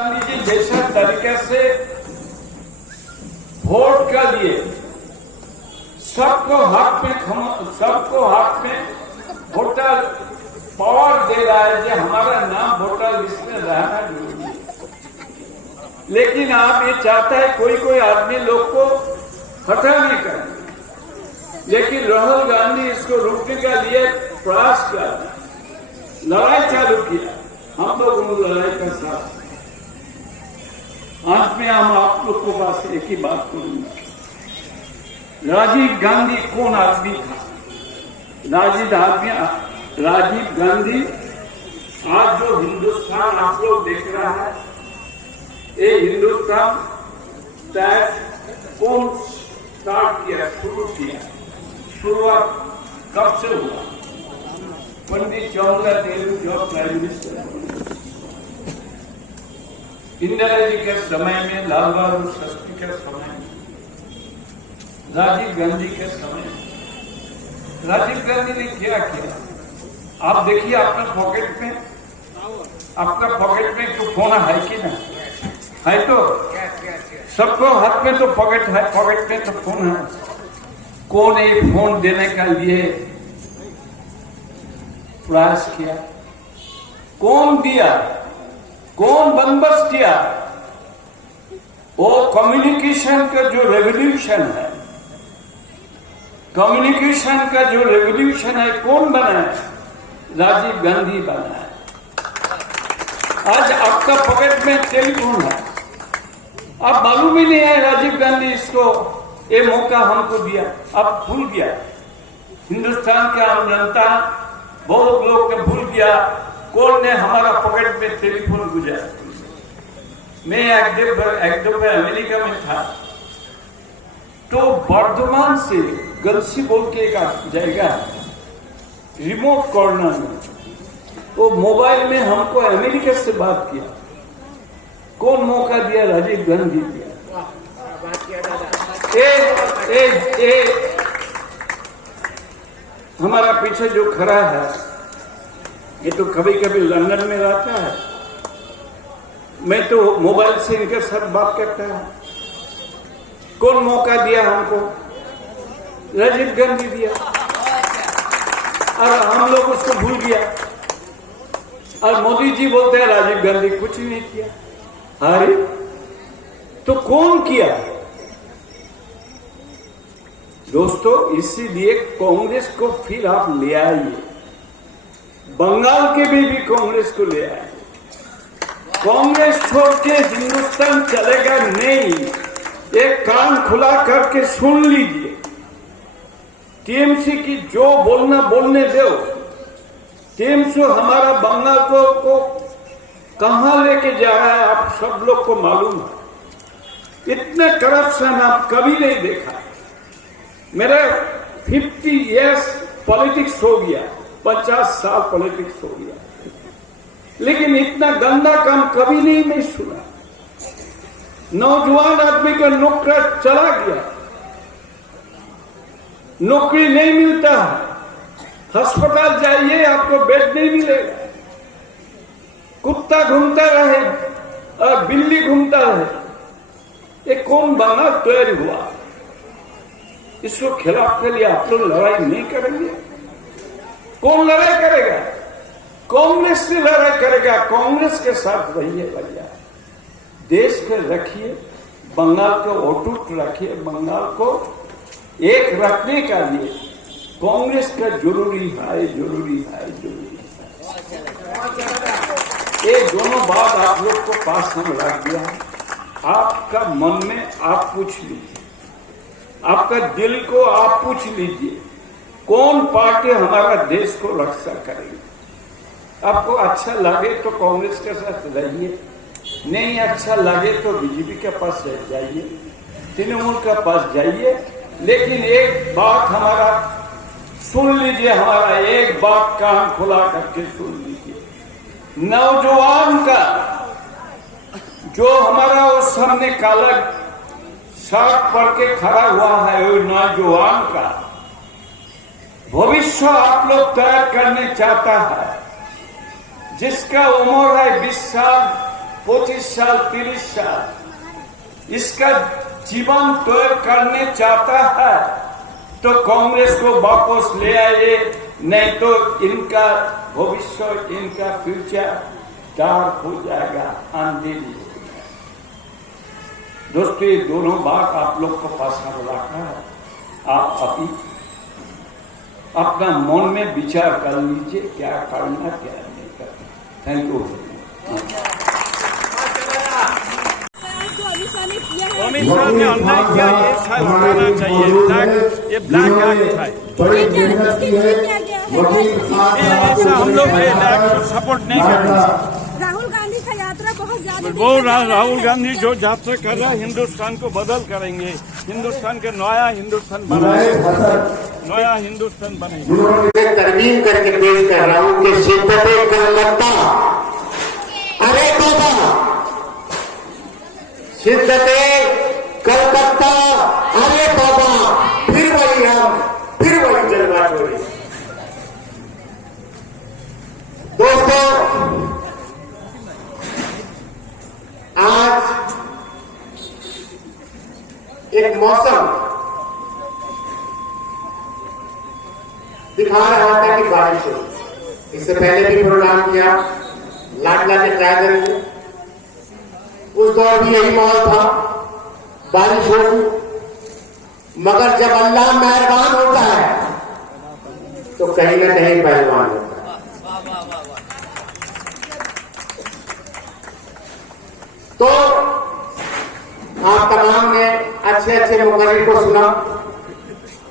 गांधी जी जैसा तरीके से वोट के लिए सबको हाथ में वोटर पावर दे रहा है कि हमारा नाम वोटर लिस्ट में रहना जरूरी है। लेकिन आप ये चाहता है कोई आदमी लोग को हटाने का, लेकिन राहुल गांधी इसको रोकने के लिए प्रयास किया, लड़ाई चालू किया। हम लोग उन लड़ाई का साथ। अंत में हम आप लोग को पास एक ही बात करूंगा, राजीव गांधी कौन आदमी था? राजीव गांधी आज जो हिंदुस्तान आप लोग देख रहा है, ये हिंदुस्तान कौन स्टार्ट किया, शुरू किया? शुरुआत कब से हुआ? पंडित जवाहरलाल नेहरू जो प्राइम मिनिस्टर, इंदिरा जी के समय में, लाल बहादुर शास्त्री के समय में, राजीव गांधी के समय में, राजीव गांधी ने क्या किया? आप देखिए आपका पॉकेट में तो फोन है कि ना है? तो सबको हाथ में तो पॉकेट है, पॉकेट में तो फोन है। कौन ये फोन देने का लिए प्रयास किया? कौन दिया? कौन बंदोबस्त किया? वो कम्युनिकेशन का जो रेवोल्यूशन है, कम्युनिकेशन का जो रेवोल्यूशन है, कौन बनाया? राजीव गांधी बनाया। आज आपका पॉकेट में टेलीफोन है, अब मालूम ही नहीं है राजीव गांधी इसको ये मौका हमको दिया, अब भूल गया। हिंदुस्तान के आम जनता बहुत लोग ने भूल गया कौन ने हमारा पॉकेट में टेलीफोन गुजारा। मैं एक दफे अमेरिका में था, तो वर्धमान से गलसी बोल के एक जाएगा रिमोट कॉर्नर में, वो मोबाइल में हमको अमेरिका से बात किया। कौन मौका दिया? राजीव गांधी दिया। हमारा पीछे जो खड़ा है, ये तो कभी कभी लंदन में रहता है, मैं तो मोबाइल से इनके साथ बात करता है। कौन मौका दिया हमको? राजीव गांधी दिया, और हम लोग उसको भूल गया। और मोदी जी बोलते हैं राजीव गांधी कुछ नहीं किया। अरे तो कौन किया? दोस्तों, इसीलिए कांग्रेस को फिर आप ले आइए, बंगाल के भी कांग्रेस को ले आइए। कांग्रेस छोड़ के हिंदुस्तान चलेगा नहीं। एक कान खुला करके सुन लीजिए, टीएमसी की जो बोलना बोलने दो। टीएमसी हमारा बंगाल को कहां लेके जा रहा है आप सब लोग को मालूम है। इतने करप्शन आप कभी नहीं देखा। मेरा 50 इयर्स पॉलिटिक्स हो गया, 50 साल पॉलिटिक्स हो गया, लेकिन इतना गंदा काम कभी नहीं सुना। नौजवान आदमी का नौकरी चला गया, नौकरी नहीं मिलता है, अस्पताल जाइए आपको बेड नहीं मिलेगा, कुत्ता घूमता रहे और बिल्ली घूमता रहे। ये कौन बना तैयार हुआ? इसको खिलाफ के लिए आप लोग लड़ाई नहीं करेंगे? कौन लड़ाई करेगा? कांग्रेस से लड़ाई करेगा। कांग्रेस के साथ रहिए भैया, देश को रखिए, बंगाल को अटूट रखिए। बंगाल को एक रखने का लिए कांग्रेस का जरूरी है। ये दोनों बात आप लोग को पास हम रख दिया है। आपका मन में आप पूछ लीजिए, आपका दिल को आप पूछ लीजिए, कौन पार्टी हमारा देश को रक्षा करेगी? आपको अच्छा लगे तो कांग्रेस के साथ रहिए, नहीं अच्छा लगे तो बीजेपी के पास जाइए, तृणमूल के पास जाइए। लेकिन एक बात हमारा सुन लीजिए, हमारा एक बात कान खुला करके सुन लीजिए। नौजवान का जो हमारा उस सामने काला शर्ट पढ़ के खड़ा हुआ है, वो नौजवान का भविष्य आप लोग तैयार करने चाहता है, जिसका उम्र है 20 साल 25 साल 30 साल इसका जीवन तय करने चाहता है तो कांग्रेस को वापस ले आइए, नहीं तो इनका भविष्य, इनका फ्यूचर डार्क हो जाएगा, अंधेरी हो जाएगा। दोस्तों, ये दोनों बात आप लोग को पास में रखना है। आप अभी अपना मन में विचार कर लीजिए क्या करना क्या नहीं करना। Thank you. अमित शाह ने अन्याय किया, ये शायद हटाना चाहिए। ये ब्लैक एक्ट है, ऐसा हम लोग सपोर्ट नहीं करेंगे। राहुल गांधी का यात्रा बहुत ज्यादा वो राहुल गांधी जो यात्रा कर रहा है हिंदुस्तान को बदल करेंगे, हिंदुस्तान के नया हिंदुस्तान बनाएंगे, नया हिंदुस्तान बनेंगे। तरमीम करके पेश कर रहा हूँ कि शिद्दत कलकत्ता, अरे बाबा, शिद्दत कलकत्ता, अरे बाबा, फिर वही हम, फिर वही जलवाचोरी। दोस्तों, आज एक मौसम दिखा रहा था कि बारिश हो। इससे पहले भी प्रोग्राम किया, लाडला के ड्रैगन, उस दौर भी यही माहौल था, बारिश होगी। मगर जब अल्लाह मेहरबान होता है तो कहीं ना कहीं पहलवान होता है। तो आप तमाम ने अच्छे अच्छे मुकर्रिर को सुना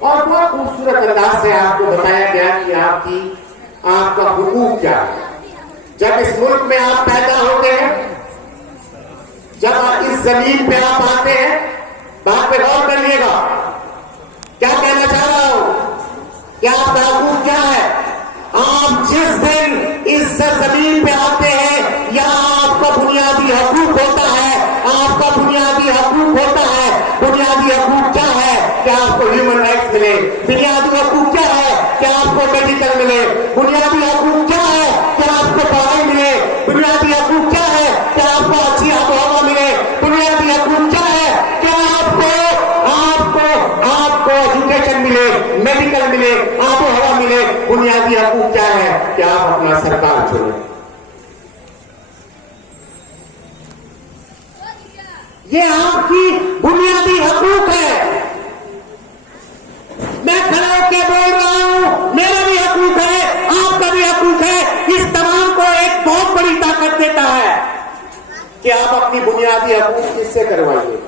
और बहुत खूबसूरत अंदाज से आपको बताया गया कि आपका हुकूक क्या है। जब इस मुल्क में आप पैदा होते हैं, जब आप इस जमीन पे आप आते हैं, बात पे गौर करिएगा, क्या कहना चाह रहा हूं, क्या आपका हुकूक क्या है। आप जिस दिन इस जमीन पे आते हैं, यहाँ आपका बुनियादी हकूक होता है, आपका बुनियादी हकूक होता है। बुनियादी हकूक क्या है कि आपको ह्यूमन राइट्स मिले, बुनियादी हकूक क्या है कि आपको मेडिकल मिले, बुनियादी हकूक क्या है कि आपको पढ़ाई मिले, बुनियादी हकूक क्या है कि आपको अच्छी आबोहवा मिले, बुनियादी हकूक क्या है कि आपको एजुकेशन मिले, मेडिकल मिले, आबोहवा मिले। बुनियादी हकूक क्या है कि आप अपना सरकार चुने। ये आपकी बुनियादी हकूक है। मैं खड़ा होकर बोल रहा हूं, मेरा भी हकूक है, आपका भी हकूक है। इस तमाम को एक बहुत बड़ी ताकत देता है कि आप अपनी बुनियादी हकूक किससे करवाइए।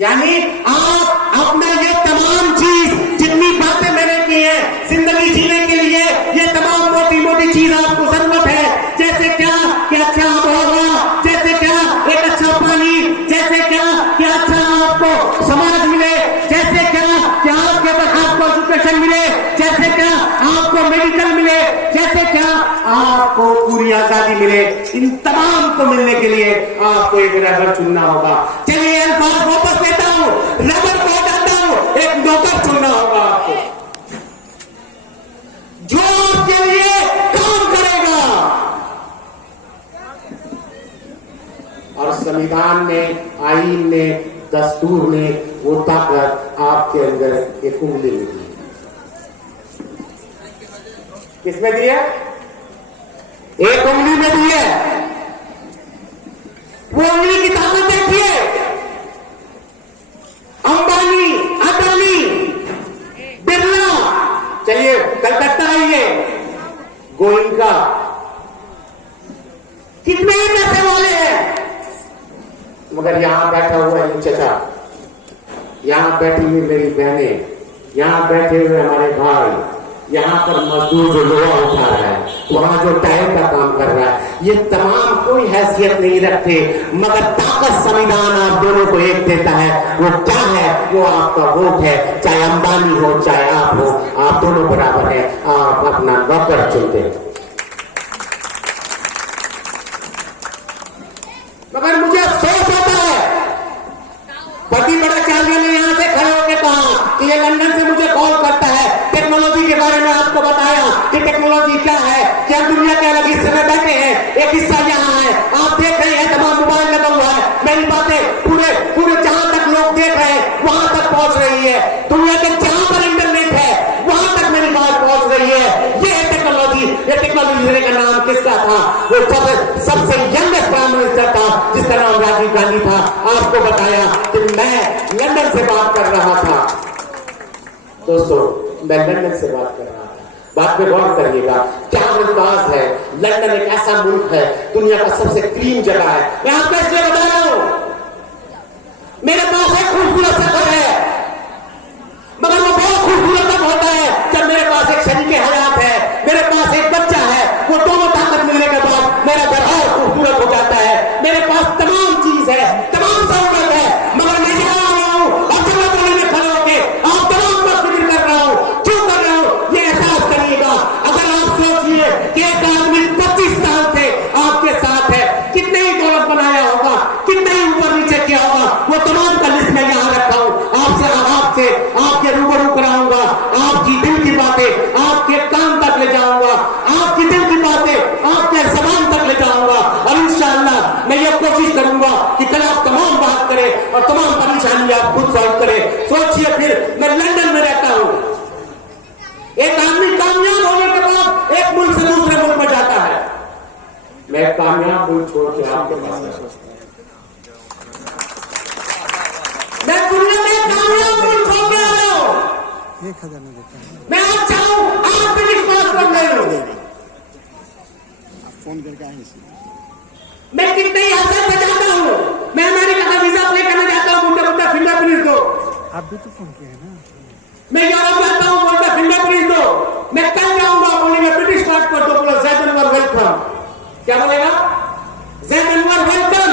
यानी आप अपना ये तमाम चीज, जितनी बातें मैंने की है जिंदगी जीने के लिए, ये तमाम मोटी मोटी चीज आपको जरूरत है। जैसे क्या कि अच्छा आबोहवा, जैसे क्या एक अच्छा पानी, जैसे क्या कि अच्छा आपको समाज मिले, जैसे क्या कि आपके पास आपको एजुकेशन मिले, जैसे क्या आपको मेडिकल मिले, जैसे क्या आपको पूरी आजादी मिले। इन तमाम को मिलने के लिए आपको एक रबर चुनना होगा। चलिए अल्फाज वापस लेता हूं, रबर को हटाता हूं, एक नौकर चुनना होगा आपको जो आपके लिए काम करेगा। और संविधान ने, आईन ने, दस्तूर ने वो ताकत आपके अंदर एक उंगली में दी। किसमें दी है? एक उंगली में दी है। वो उंगली की ताकत देखिए। अंबानी, अदानी, बिरला, चलिए कलकत्ता आइए, गोइंका, कितने पैसे वाले हैं। मगर यहां बैठा हुआ है चचा, यहां बैठी हुई मेरी बहनें, यहां बैठे हुए हमारे भाई, यहाँ पर मजदूर जो लोहा उठा रहा है, वहां जो टायर का काम कर रहा है, ये तमाम कोई हैसियत नहीं रखते, मगर ताकत संविधान आप दोनों को एक देता है। वो क्या है? वो आपका वोट है। चाहे अंबानी हो, चाहे आप हो, आप दोनों बराबर है। आप अपना नौकर चुनते हैं। मगर मुझे अफसोस होता है, बड़ी बड़ा चार्जर ने यहां से खड़े होकर कहा कि ये लंदन से मुझे कॉल करता है, टेक्नोलॉजी के बारे में आपको बताया कि टेक्नोलॉजी क्या है, कि हम दुनिया के अलग हिस्से में बैठे हैं, एक हिस्सा यहाँ है, आप देख रहे हैं तमाम मोबाइल लगा हुआ है, मेरी बातें पूरे पूरे जहां तक लोग देख रहे हैं वहां तक पहुंच रही है, दुनिया के जहां पर इंटरनेट है वहां तक मेरी बात पहुंच रही है। ये है टेक्नोलॉजी। ये टेक्नोलॉजी का नाम किसका था? वो सबसे यंगेस्ट प्राइम मिनिस्टर था जिसका नाम राजीव गांधी था। आपको बताया कि मैं लंदन से बात कर रहा था। दोस्तों, मैं लंदन से बात कर रहा था। बात पे गौर करिएगा, क्या अल्फाज है। लंदन एक ऐसा मुल्क है, दुनिया का सबसे क्लीन जगह है। मैं आपको इसलिए बता रहा हूं, मेरे पास एक खूबसूरत सफर है, मगर वो बहुत खूबसूरत तब होता है जब मेरे पास एक शरीके हयात है, मेरे पास एक बच्चा है। वो दोनों ताकत मिलने के बाद मेरा घर और खूबसूरत हो जाता है। मेरे पास तमाम चीज है, तमाम सहूलत है, मगर मैं यहाँ आ रहा हूँ और जगह बोले में खड़े होकर आप तमाम का फिक्र कर रहा हूँ। क्यों कर रहा हूँ ये एहसास करिएगा। अगर आप सोचिए कि एक आदमी 25 साल से आपके साथ है, कितने ही दौलत बनाया होगा, कितने ही ऊपर नीचे किया होगा, वो तमाम का लिस्ट मैं यहाँ रखा हूँ। आपसे आपके रूबरू कराऊंगा, आपकी दिल की बातें आपके कान तक ले जाऊंगा, आपकी दिल की बातें आपके जबान तक ले जाऊंगा। और इंशाअल्लाह मैं ये कोशिश करूंगा कि कल आप तमाम बात करें और तमाम परेशानी आप खुद सॉल्व करें। सोचिए, फिर मैं लंदन में रहता हूं। एक आदमी कामयाब होने के बाद एक मुल्क से दूसरे मुल्क में जाता है। मैं कामयाब मुल्क छोड़ के आपके पास, मैं दुनिया में कामयाब मुल्क छोड़ के आ रहा हूं। 1000 में देता है। मैं आज चाहूं आप भी विश्वास कर ले लो। फोन करके आएंगे। मैं कितने ही हसन से जाता हूं। मैं अमेरिका का वीजा अप्लाई करने जाता हूं, मुझे फिंगरप्रिंट दो। आप भी तो फोन किए हैं ना। मैं यूरोप जाता हूं, बोलता फिंगरप्रिंट दो। मैं कल जाऊंगा, बोलेंगे ब्रिटिश पासपोर्ट दो, बोलो ज़ैद अनवर वेलकम। क्या बोलेगा? ज़ैद अनवर वेलकम।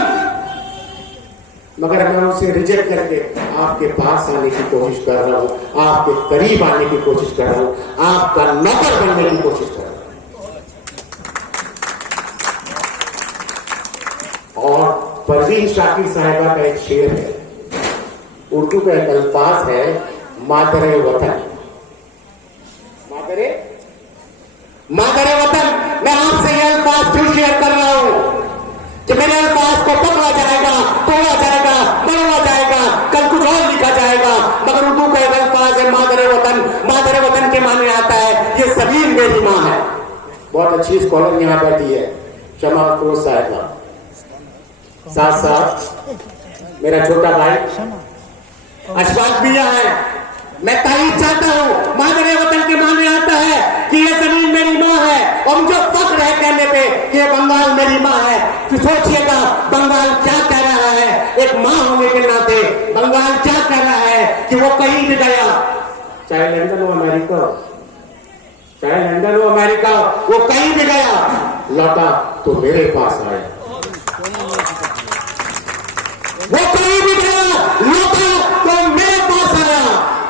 मगर मैं उसे रिजेक्ट करके आपके पास आने की कोशिश कर रहा हूं, आपके करीब आने की कोशिश कर रहा हूं, आपका नौकर बनने की कोशिश कर रहा हूं। और परवीन शाकिर साहिबा का एक शेर है, उर्दू का एक अल्फाज है, मादरे वतन। मादरे वतन। मैं आपसे ये अल्फाज क्यों शेयर कर रहा हूं कि मेरे अल्फाज को पकड़ा जाएगा, तोड़ा जाएगा, मरवा जाएगा, कल कुछ और लिखा जाएगा, मगर उर्दू का एक अल्फाज है, मादरे वतन। मादरे वतन के माने आता है ये ज़मीन मेरी माँ है। बहुत अच्छी स्कॉलर यहाँ बैठी है, शमा अफरोज साहिबा। साथ साथ मेरा छोटा भाई अशफाक भी यहाँ है। मैं तारीफ चाहता हूँ, मादरे वतन के माने आता है कि ये जमीन मेरी माँ है, और मुझे फख्र है कहने पे कि ये बंगाल मेरी माँ है। फिर सोचिएगा बंगाल क्या कह रहा है, एक माँ होने के नाते बंगाल क्या कह रहा है कि वो कहीं भी गया, चाहे लंदन हो अमेरिका, चाहे लंदन हो अमेरिका, वो कहीं भी गया, लौटा तो मेरे पास आया। वो कहीं भी गया, लौटा तो मेरे पास आया।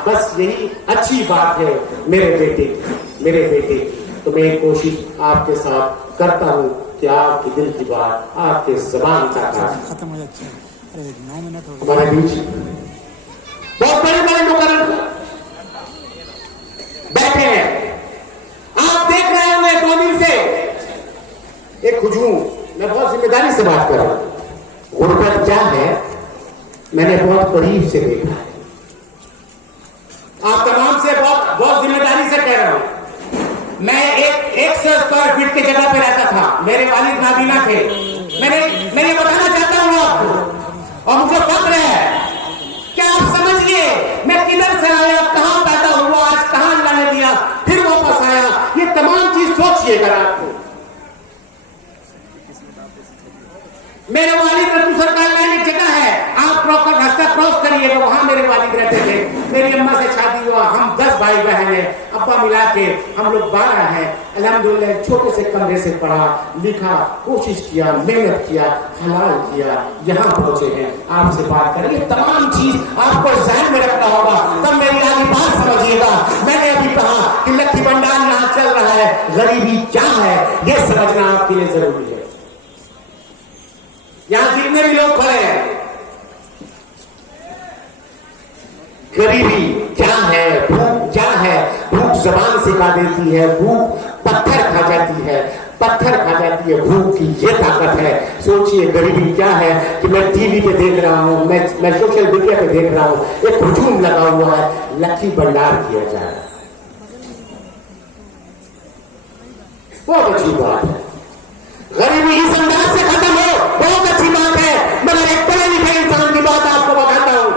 बस यही अच्छी बात है मेरे बेटे। तो मैं कोशिश आपके साथ करता हूं कि आपके दिल की बात, आपके जबान का खत्म हो जाता है। अरे 9 मिनट हो गए। हमारे बीच बहुत बड़े मुकर्रर बैठे हैं। आप देख रहे होंगे 2 दिन से एक हुजूम। मैं बहुत जिम्मेदारी से बात कर रहा हूं। गुर्बत क्या है मैंने बहुत करीब से देखा है। आप तमाम से बहुत जिम्मेदारी से कह रहा हूं। मैं एक 100 स्क्वायर फीट की जगह पे रहता था, मेरे वालिद नाबीना थे। मैं ये बताना चाहता हूं आपको, और मुझे फख्र है। क्या आप समझिए मैं किधर से आया, कहां पैदा हुआ, आज कहां अल्लाह ने दिया, फिर वापस आया। ये तमाम चीज सोचिएगा आपको। मेरे वालिद रतू सरकार में एक जगह है, आप रास्ता क्रॉस करिएगा, वहां मेरे वालिद रहते थे। मेरी अम्मा से शादी हुआ, हम 10 भाई बहन हैं, अब्बा मिला के हम लोग 12 हैं। अल्हम्दुलिल्लाह छोटे से कमरे से पढ़ा लिखा, कोशिश किया, मेहनत किया, हलाल किया, यहाँ पहुंचे हैं। आपसे बात करें, ये तमाम चीज आपको ज़हन में रखना होगा, तब मेरी आगे बात समझिएगा। मैंने अभी कहा कि लक्की भंडार यहाँ चल रहा है, गरीबी क्या है ये समझना आपके लिए जरूरी है। यहां जितने भी लोग खड़े हैं, गरीबी क्या है, भूख क्या है। भूख जबान सिखा देती है, भूख पत्थर खा जाती है, पत्थर खा जाती है, भूख की ये ताकत है। सोचिए गरीबी क्या है कि मैं टीवी पे देख रहा हूँ, मैं सोशल मीडिया पे देख रहा हूँ, एक हुजूम लगा हुआ है, लकी भंडार किया जा रहा है। बहुत अच्छी बात है, गरीबी इस अंदाज से खत्म हो, बहुत अच्छी बात है। मगर एक पढ़े लिखे इंसान की बात आपको बताता हूं,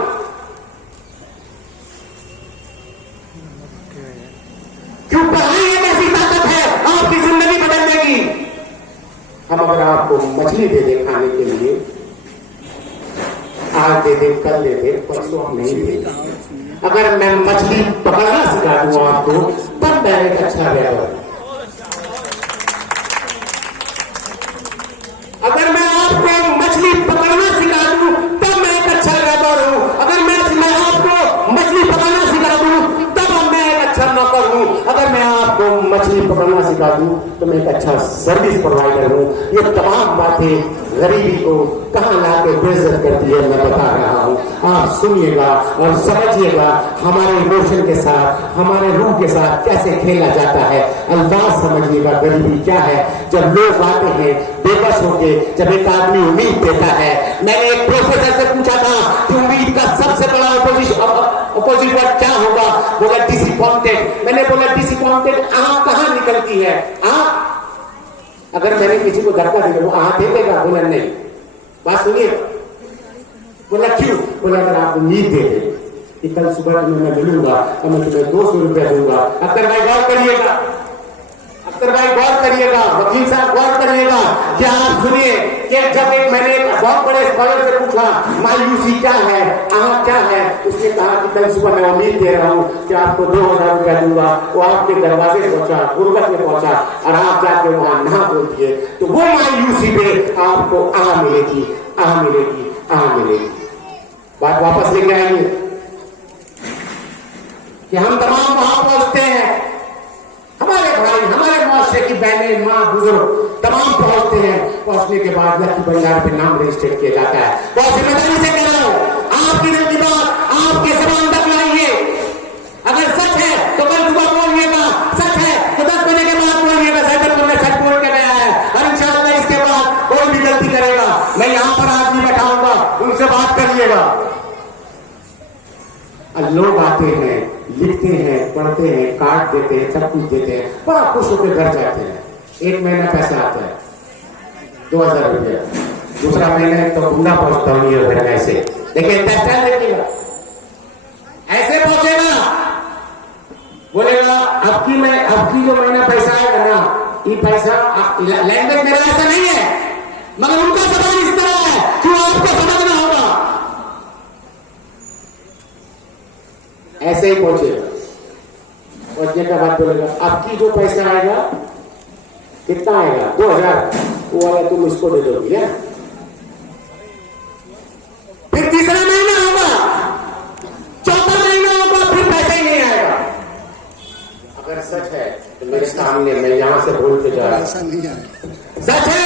क्यों पढ़ाई एक ऐसी ताकत है आपकी जिंदगी बदल देगी। हम अगर आपको मछली दे दे खाने के लिए, आज दे दे, कल दे दे, परसों हम नहीं देंगे। अगर मैं मछली पकड़ना सिखा दूं आपको, तब मैं एक अच्छा व्यापार। अगर मैं आपको मछली पकड़ना सिखा दूं, तब मैं एक अच्छा व्यापार हूं। अगर मैं आपको मछली पकड़ना सिखा दूं, तब मैं एक अच्छा नौकर हूं। अगर मैं आपको मछली पकड़ना सिखा दूं, तो मैं एक अच्छा सर्विस प्रोवाइडर हूं। ये तमाम बातें गरीबी को कहां लाके बेइज्जत करती है, मैं बता रहा हूं। आप सुनिएगा और समझिएगा हमारे इमोशन के साथ, हमारे रूह के साथ कैसे खेला जाता है। अल्फाज समझिएगा गरीबी क्या है। जब लोग आते हैं बेबस होके, जब एक आदमी उम्मीद देता है। मैंने एक प्रोफेसर से पूछा था कि उम्मीद का सबसे बड़ा अपोजिट वर्ड क्या होगा, बोला डिसअपॉइंटेड। मैंने बोला डिसअपॉइंटेड आंख कहां निकलती है, आंख। अगर मैंने किसी को धक्का दिया वो आंख दे देगा, बोला नहीं। बात सुनिए, बोला क्यों, बोला अगर आप उम्मीद दे दे कि कल सुबह तुम्हें मैं मिलूंगा और मैं तुम्हें 200 रुपया दूंगा। अख्तर भाई गौर करिएगा, अख्तर भाई गौर करिएगा, वकील साहब गौर करिएगा। क्या आप सुनिए कि जब मैंने एक बहुत बड़े स्कॉलर से पूछा मायूसी क्या है, आंख क्या है, उसने कहा कि कल सुबह मैं उम्मीद दे रहा हूं कि आपको 2000 रुपया दूंगा। वो आपके दरवाजे पहुंचा, गुर्बत में पहुंचा और आप जाके वहां ना बोल दिए, तो वो मायूसी पे आपको आ मिलेगी, आ मिलेगी, आ मिलेगी। बात वापस लेके आएंगे कि हम तमाम वहां पहुंचते हैं, हमारे भाई, हमारे मुआशरे की बहनें, माँ, बुजुर्ग तमाम पहुंचते हैं। पहुंचने के बाद लकी भंडार पे नाम रजिस्टर किया जाता है। बहुत जिम्मेदारी से कह रहा हूं, आपकी दिल की बात आपके जबान तक लाइए। अगर सच है तो कल सुबह बोलिएगा, सच है तो 10 बजे के बाद बोलिएगा, तुमने सच बोल के गया है। और इंशाअल्लाह इसके बाद कोई भी गलती करेगा, मैं यहां पर आदमी बैठाऊंगा, उनसे बात करिएगा। लोग आते हैं, लिखते हैं, पढ़ते हैं, काट देते हैं, सब कुछ देते हैं, बड़ा खुश होकर घर जाते हैं। एक महीना पैसा आता है 2000 रुपया, दूसरा महीना तो गुंडा पहुंचता हूं ये घर ऐसे। देखिए टेक्सटाइल देखिएगा, ऐसे पहुंचेगा, बोलेगा अब की जो महीना पैसा आएगा ना, ये पैसा लैंग्वेज मेरा ऐसा नहीं है, मगर उनका जबान इस तरह है कि आपको समझना होगा। ऐसे ही पहुंचेगा, पहुंचने का बाद बोलेगा अब की जो पैसा आएगा कितना आएगा, 2000, वो वाला तुम इसको दे दोगी। फिर तीसरा महीना होगा, चौथा महीना होगा, फिर पैसा ही नहीं आएगा। अगर सच है तो मेरे सामने, मैं यहां से बोल के जा रहा हूं, सच है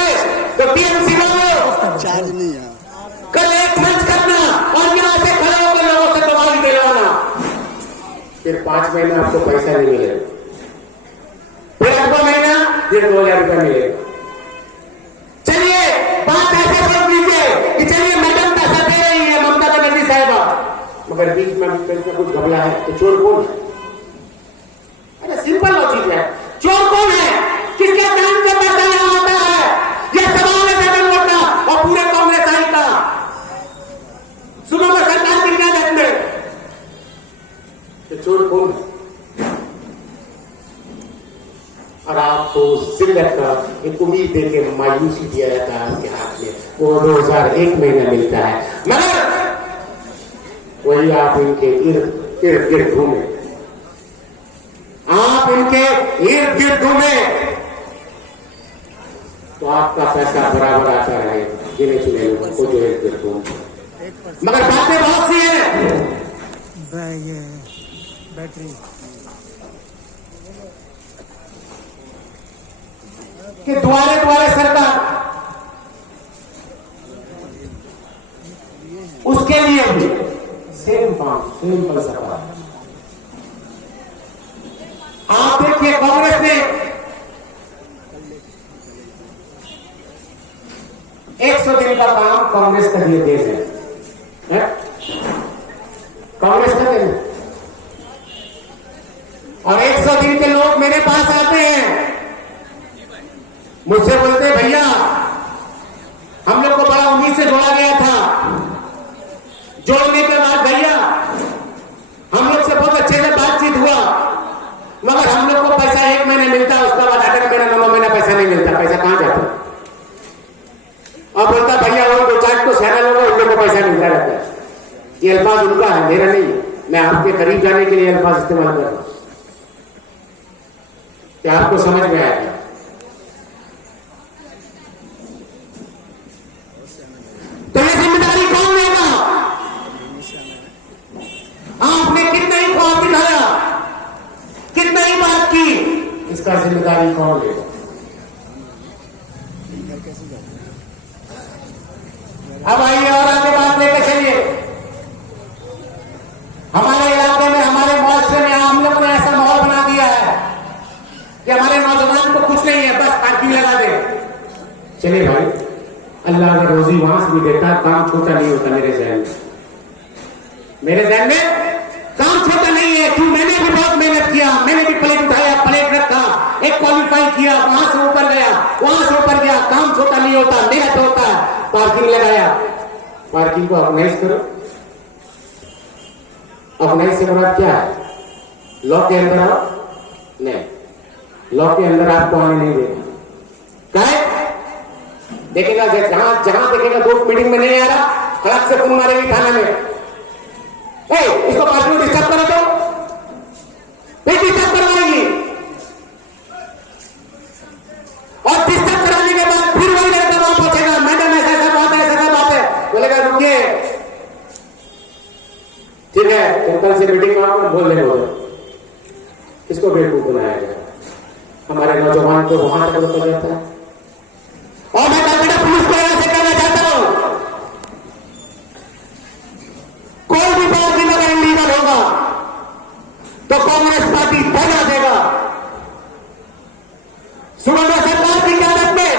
तो टीएमसी वालों चार्ज नहीं है, कल एक मंच करना और यहां से खड़े होकर लोगों से दवाई दिलवाना। फिर 5 महीने आपको पैसा नहीं मिलेगा, फिर अगला महीना फिर 2000 रुपया मिलेगा। चलिए बात ऐसे कर दीजिए कि चलिए मैडम पैसा दे रही है, ममता बनर्जी साहिबा, मगर बीच में कुछ घबला है तो चोर कौन है? अरे सिंपल लॉजिक है, चोर कौन है, किसके काम से पैसा यहाँ आता है? यह सवाल है जगन का और पूरे कांग्रेस आई का। सुनो मैं सरकार की क्या देखने, चोर कौन है? और आपको जिल्लत का एक उम्मीद देके मायूसी दिया जाता है आपके हाथ में, वो 2001 महीना मिलता है, मगर वही आप इनके इर्द गिर्द घूमे, आप इनके इर्द गिर्द घूमे तो आपका पैसा बराबर आता रहे गिने चुने लोगों को जो इर्द गिर्द घूमे। मगर बातें बहुत सी हैं, बैटरी कि द्वारे द्वारे सरकार, उसके लिए भी सेम काम, सेम फलसफा, कांग्रेस का ये देश है? कांग्रेस का देश। और 100 दिन के लोग मेरे पास आते हैं, मुझसे बोलते हैं भैया हम लोग को बड़ा उम्मीद से जोड़ा गया था, जोड़ने के बाद भैया हम लोग से बहुत अच्छे से बातचीत हुआ, मगर हम लोग को पैसा 1 महीने मिलता, उसके बाद 8 महीना 9 महीना पैसा नहीं मिलता। पैसा कहां जाता? अब बोलता भैया वो 2-4 तो शहर लोग उन लोग को पैसा मिलता रहता है। ये अल्फाज उनका है, मेरा नहीं है। मैं आपके करीब जाने के लिए अल्फाज इस्तेमाल कर रहा हूं, क्या आपको समझ में आएगा? तो ये जिम्मेदारी कौन लेगा? आपने कितना ही ख्वाब दिखाया, कितना ही बात की, इसका जिम्मेदारी कौन लेगा? अब आइए और आगे बात लेकर चलिए। हमारे इलाके में, हमारे मुआशरे में हम लोगों ने ऐसा माहौल बना दिया है कि हमारे नौजवान को कुछ नहीं है, बस पार्किंग लगा दे। चलिए भाई, अल्लाह अगर रोजी वहां से भी देता, काम छोटा नहीं होता। मेरे जहन में काम छोटा नहीं है। क्यों? मैंने भी बहुत मेहनत किया, मैंने भी प्लेट उठाया, प्लेट रखा, एक क्वालिफाई किया, वहां से ऊपर गया, वहां से ऊपर गया। काम छोटा नहीं होता, मेहनत होता है। पार्किंग लगाया, पार्किंग को ऑर्गेनाइज करो। ऑर्गेनाइज से मुराद क्या है? लॉ के अंदर आओ? नहीं, लॉ के अंदर आपको आने नहीं देगा। देखेगा जहां जहां देखेगा दोस्त मीटिंग में नहीं आ रहा, खड़क से फोन मारेगी थाना में, इसको पार्टी में डिस्टर्ब करो, तो डिस्टर्ब करवाएगी। और डिस्टर्ब कराने के बाद फिर वही लड़का वहां पहुंचेगा, मैडम ऐसा बात है, ऐसा बात है। बोलेगा रुकिए, ठीक है तो कल से मीटिंग में आओ, बोल रहे हो। किसको बेवकूफ बनाया जाए? हमारे नौजवान को वहां तक रोका जाता है। और मैं कलकत्ता पुलिस को ऐसे कहना चाहता हूं, कोई भी पार्टी में अगर लीडर होगा तो कांग्रेस पार्टी बना देगा। सुरेंद्र सरकार की क्यादत में,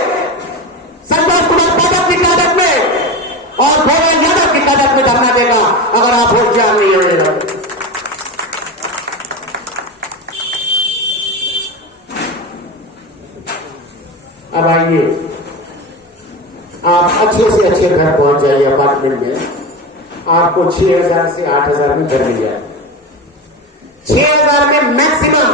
संतोष कुमार पाठक की क्यादत में और भोला यादव की क्यादत में धरना देगा, अगर आप वोट क्या नहीं होगा। अब आइए, आप अच्छे से अच्छे घर पहुंच जाइए। अपार्टमेंट में आपको 6,000 से 8,000 में घर मिल जाए। 6,000 में मैक्सिमम।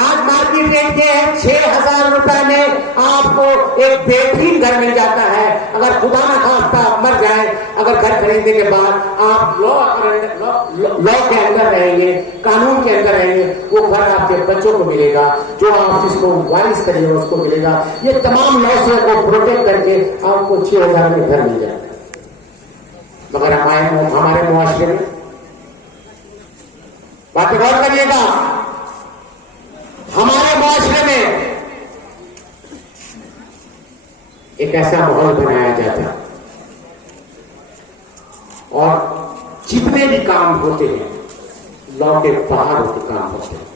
आज मार्केट रेट ये है 6,000 रुपए में आपको एक बेहतरीन घर मिल जाता है। अगर खुदा ना खास्ता आप मर जाए, अगर घर खरीदने के बाद आप लॉ के अंदर रहेंगे, कानून के अंदर रहेंगे, वो घर आपके बच्चों को मिलेगा, जो आप जिसको वारिस करेंगे उसको मिलेगा। ये तमाम लॉस को प्रोटेक्ट करके आपको 6,000 में घर मिल जाएगा। मगर हमारे मुआशरे में बात गौर करिएगा, हमारे मुआशरे में एक ऐसा माहौल बनाया जाता है और जितने भी काम होते हैं लॉ के बाहर होते काम होते हैं।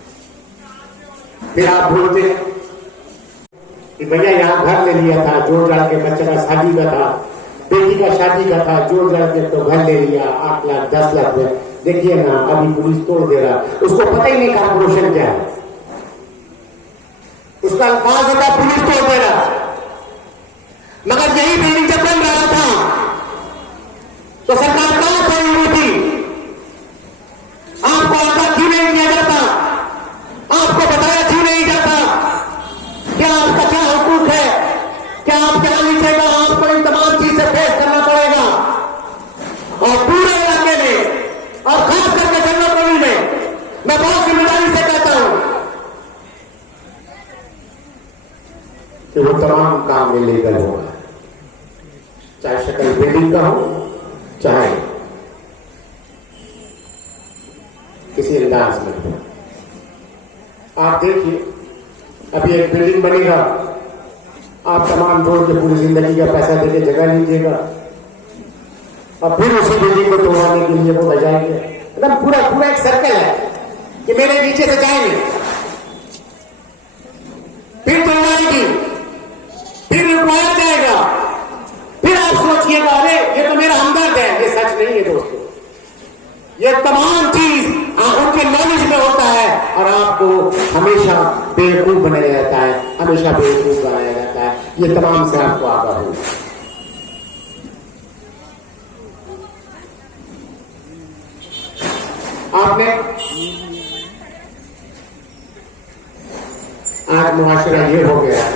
फिर आप बोलते हैं कि भैया यहां घर ले लिया था, जोड़ जाड़ के बच्चे का शादी का था, बेटी का शादी का था, जोड़ जाड़ के तो घर ले लिया 8 लाख 10 लाख में। देखिए ना, अभी पुलिस तोड़ दे रहा, उसको पता ही नहीं कॉर्पोरेशन क्या है, उसका अल्फाज होता पुलिस तोड़ दे रहा। मगर यही बिल्डिंग जब बन रहा था तो सरकार कहां से हुई थी? आपको आगाह क्यों नहीं दिया जाता? आपको बताया क्यों नहीं जाता? क्या आपका क्या हुकूक है? क्या आप क्या लीजिएगा? आपको इन तमाम चीज से फेस करना पड़ेगा। और पूरे इलाके में और खास करके जन्नतपुरी में मैं बहुत जिम्मेदारी से कहता हूं कि वो तमाम काम में लीगल होगा, चाहे शक्ल बिल्डिंग का हो, चाहे किसी अंदाज में हो। आप देखिए, अभी एक बिल्डिंग बनेगा, आप तमाम जोड़ के पूरी जिंदगी का पैसा देके जगह लीजिएगा और फिर उसी बिल्डिंग को तोड़वाने के लिए वो बजाएंगे। एकदम पूरा एक सर्कल है कि मेरे नीचे से जाएंगे, फिर तोड़वाएगी, फिर रुकवाया जाएगा, फिर आप सोचिएगा अरे ये तो ये तमाम चीज उनके नॉलेज में होता है और आपको हमेशा बेवकूफ बनाया जाता है, हमेशा बेवकूफ बनाया जाता है। ये तमाम से आपको आगाह हो। आपने आज मुआशरा ये हो गया है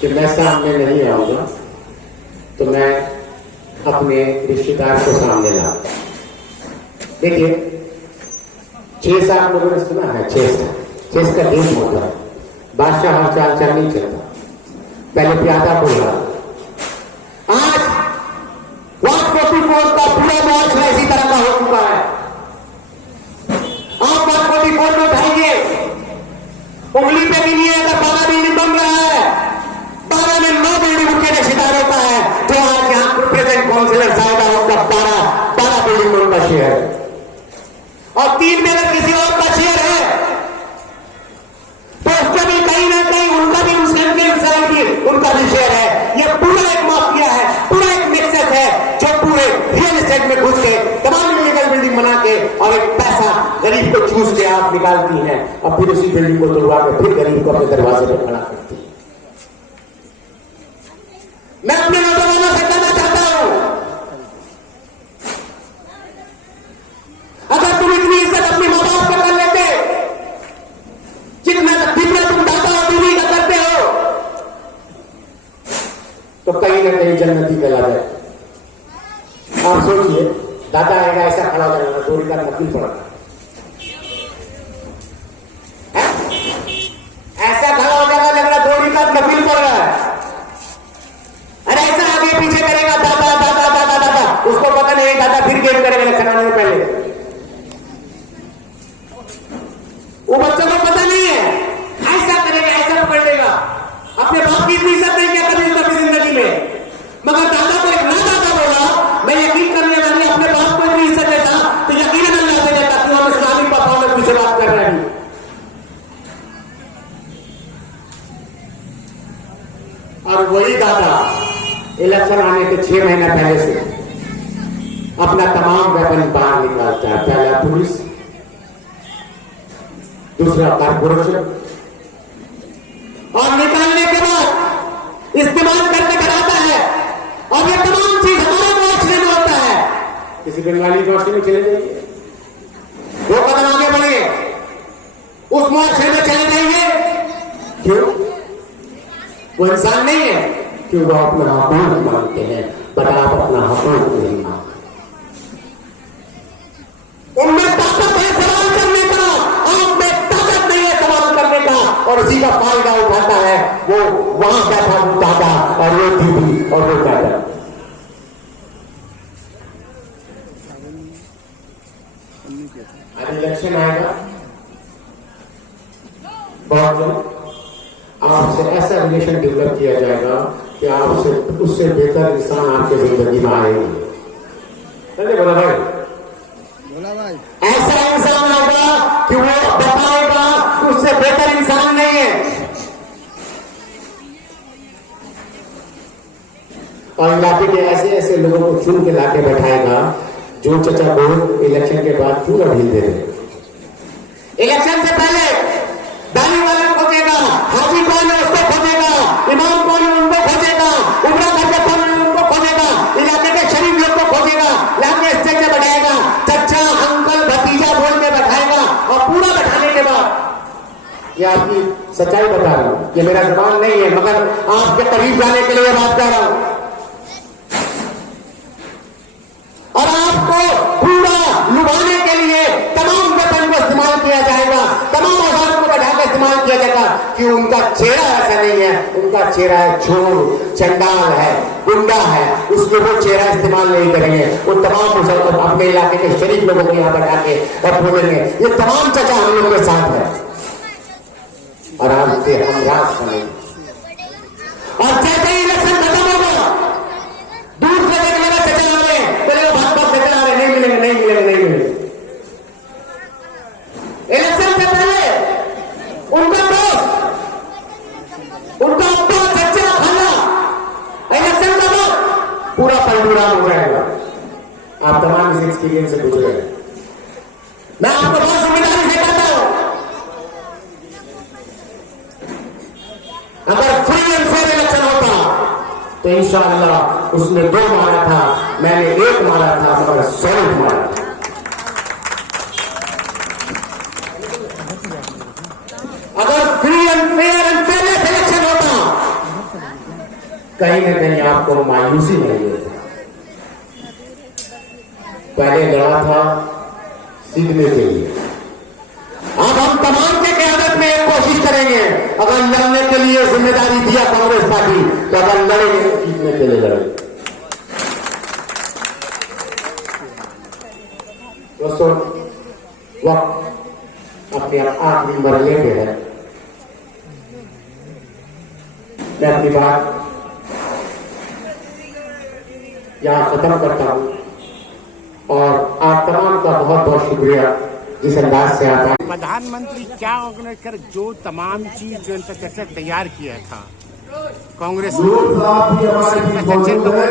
कि मैं सामने नहीं आऊंगा तो मैं अपने रिश्तेदार को सामने लाऊं। देखिए 6-7 लोगों ने सुना है चेस का गेम होता है, बादशाह हर चाल चाल नहीं चलता, पहले प्यादा बोल रहा। आज 144 का पूरा मुआशरा इसी तरह का हो चुका है। आप 144 में उठाइए, उंगली पे भी नहीं है, अगर 12 बिल्डिंग बन रहा है, 12 में 9 बिल्डिंग उनके रिश्तेदारों का है। जो आज यहाँ प्रेसिडेंट काउंसिलर साहब है उनका 12 बिल्डिंग में उनका शेयर है और 3 में अगर किसी और का शेयर है तो उसका भी कहीं ना कहीं उनका भी उनका भी शेयर है। ये पूरा एक माफिया है, पूरा एक नेक्सस है जो पूरे रियल एस्टेट में घुस के तमाम इलीगल बिल्डिंग बना के और एक पैसा गरीब को चूस के आप निकालती हैं और फिर उसी बिल्डिंग को तोड़वा के फिर गरीब को अपने दरवाजे पर खड़ा करती है। मैं अपने नौजवानों से कहना चाहता हूं, अगर तुम इतनी इज्जत अपनी मां बाप का कर लेते जितना तुम दादा और बीवी का करते हो तो कहीं ना कहीं जन्नती कहला जाए। आप सोचिए, दादा आएगा ऐसा खड़ा हो जाएगा, चोरी का नकल पड़ा, ऐसा खड़ा हो जाएगा लग रहा चोरी का नकल पड़ रहा है। अरे ऐसा आगे पीछे करेगा, दादा दादा दादा दादा, उसको पता नहीं दादा फिर गेम करेगा इलेक्शन आने से पहले। वो बच्चों को पता नहीं है, ऐसा करेगा, ऐसा पकड़ लेगा। अपने बाप की इतनी इज्जत नहीं किया कभी कभी जिंदगी में, मगर दादा को एक ना दादा बोला, मैं यकीन करने वाली अपने बाप को इतनी इज्जत देता तो यकीन अल्लाह से देता कि हम इस्लामिक परफॉर्मेंस पीछे बात कर रहे हैं। और वही दादा इलेक्शन आने के 6 महीने पहले से अपना तमाम वेपन बाहर निकालता है। पहला पुलिस, दूसरा कारपोरेशन, और निकालने के बाद इस्तेमाल करके कराता है। और ये तमाम चीज हमारे मुआशरे में होता है। किसी बंगाली मुआशरे में चले जाइए, 2 कदम आगे बढ़िए, उस मुआशरे में चले जाइए। क्यों? वो इंसान नहीं है कि वो अपना हकूक मांगते हैं, पर आप अपना हकूक नहीं मांगते। उनमें ताकत है सवाल करने का, आप में ताकत नहीं है सवाल करने का, और उसी का फायदा उठाता है वो वहां बैठा वो दादा और वो दीदी और वो दादा। आज इलेक्शन आएगा, बहुत जल्द आपसे ऐसा रिलेशन डेवलप किया जाएगा कि आपसे उससे बेहतर इंसान आपके जिंदगी में आएंगे। बोला भाई, ऐसा इंसान आएगा कि वो बताएगा उससे बेहतर इंसान नहीं है। और इलाके के ऐसे ऐसे लोगों को चुन के लाके बैठाएगा जो चचा को इलेक्शन के बाद पूरा ढील दे देगा। इलेक्शन से पहले दानी वाला खोजेगा, हाजी कौन है उसको खोजेगा, इमाम कौन है उनको खोजेगा, उमरा करके कौन है उनको खोजेगा, इलाके के शरीफ लोग को खोजेगा, लाके स्टेज में बैठाएगा, चचा अंकल भतीजा बोल के बैठाएगा। और पूरा बैठाने के बाद ये आपकी सच्चाई बता रहा हूं, ये मेरा जुबान नहीं है, मगर आपके करीब जाने के लिए बात कर रहा हूं। और आपको पूरा लुभाने के लिए तमाम वेपन को इस्तेमाल किया जाएगा, तमाम औजारों को बैठा कर इस्तेमाल किया जाएगा कि उनका चेहरा ऐसा नहीं है, उनका चेहरा है चोर, चंडाल है, गुंडा है, उसके वो चेहरा इस्तेमाल नहीं करेंगे। वो तमाम अपने इलाके के शरीफ लोगों को यहाँ बैठा के और बोलेंगे ये तमाम चचा हम लोगों के साथ है और आपसे हम राज बनेंगे। और जैसे ही इलेक्शन खत्म होगा, दूर से देखने का चचा आ रहे बोलेगा भाजपा चचा आ रहे, नहीं मिलेंगे नहीं मिलेंगे नहीं मिलेंगे। इलेक्शन से पहले उनका दोस्त, उनका अपना चचा खाना, इलेक्शन का बाद पूरा परिणाम हो जाएगा। आप तमाम इस एक्सपीरियंस से गुजरे हैं। मैं आपको बहुत जिम्मेदारी से कहता हूं, अगर फ्री एंड फेयर इलेक्शन होता तो इंशाअल्लाह उसने 2 मारा था, मैंने 1 मारा था, मगर सॉलिड मारा था। अगर फ्री एंड फेयर इलेक्शन होता कहीं न कहीं आपको मायूसी नहीं होती। पहले लड़ा था सीखने के लिए, अब हम तमाम के क़यादत में एक कोशिश करेंगे। अगर लड़ने के लिए जिम्मेदारी दिया कांग्रेस पार्टी तो अगर लड़ेंगे तो जीतने के लिए लड़ेंगे। दोस्तों, वक्त अपने आखिरी मरहले पे है। मैं अपनी बात यहां खत्म करता हूं और आप तमाम का बहुत बहुत शुक्रिया जिस अंदाज से आता है। प्रधानमंत्री क्या ऑर्गेनाइज कर जो तमाम चीज जो इंफ्रास्ट्रक्चर तैयार किया था कांग्रेस ने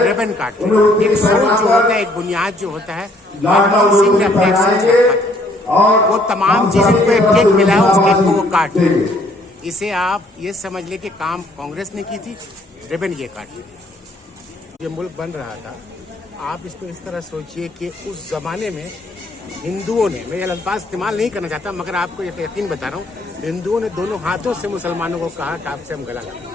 रिबन काट एक सोच जो होता है, एक बुनियाद जो होता है, मनमोहन सिंह ने अपने एक सोच रखा था, वो तमाम चीजें को एक केक मिला, उस केक को वो काट दिया। इसे आप ये समझ ले कि काम कांग्रेस ने की थी, रिबन ये काट ली। ये मुल्क बन रहा था, आप इसको इस तरह सोचिए कि उस जमाने में हिंदुओं ने, मैं ये अल्फाज इस्तेमाल नहीं करना चाहता मगर आपको ये यकीन बता रहा हूँ, हिंदुओं ने दोनों हाथों से मुसलमानों को कहा कि आपसे हम गला लगाएंगे,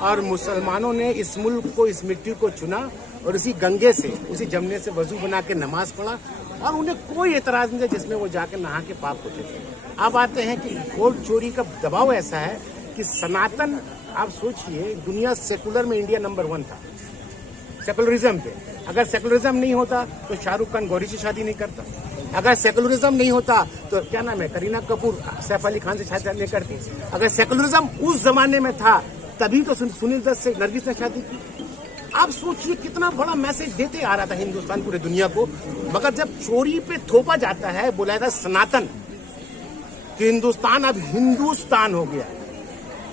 और मुसलमानों ने इस मुल्क को, इस मिट्टी को चुना और इसी गंगे से, उसी जमने से वजू बना के नमाज पढ़ा और उन्हें कोई एतराज नहीं था जिसमें वो जाकर नहा के पाक होते थे। अब आते हैं कि वोट चोरी का दबाव ऐसा है कि सनातन, आप सोचिए दुनिया सेकुलर में इंडिया नंबर 1 था सेकुलरिज्म पे। अगर सेकुलरिज्म नहीं होता तो शाहरुख खान गौरी से शादी नहीं करता, अगर सेकुलरिज्म नहीं होता तो क्या नाम है करीना कपूर सैफ अली खान से शादी नहीं करती, अगर सेकुलरिज्म उस जमाने में था तभी तो सुनील दत्त से नरगिस ने शादी की। आप सोचिए कितना बड़ा मैसेज देते आ रहा था हिंदुस्तान पूरे दुनिया को, मगर जब चोरी पे थोपा जाता है, बुलाया था सनातन कि हिंदुस्तान अब हिंदुस्तान हो गया,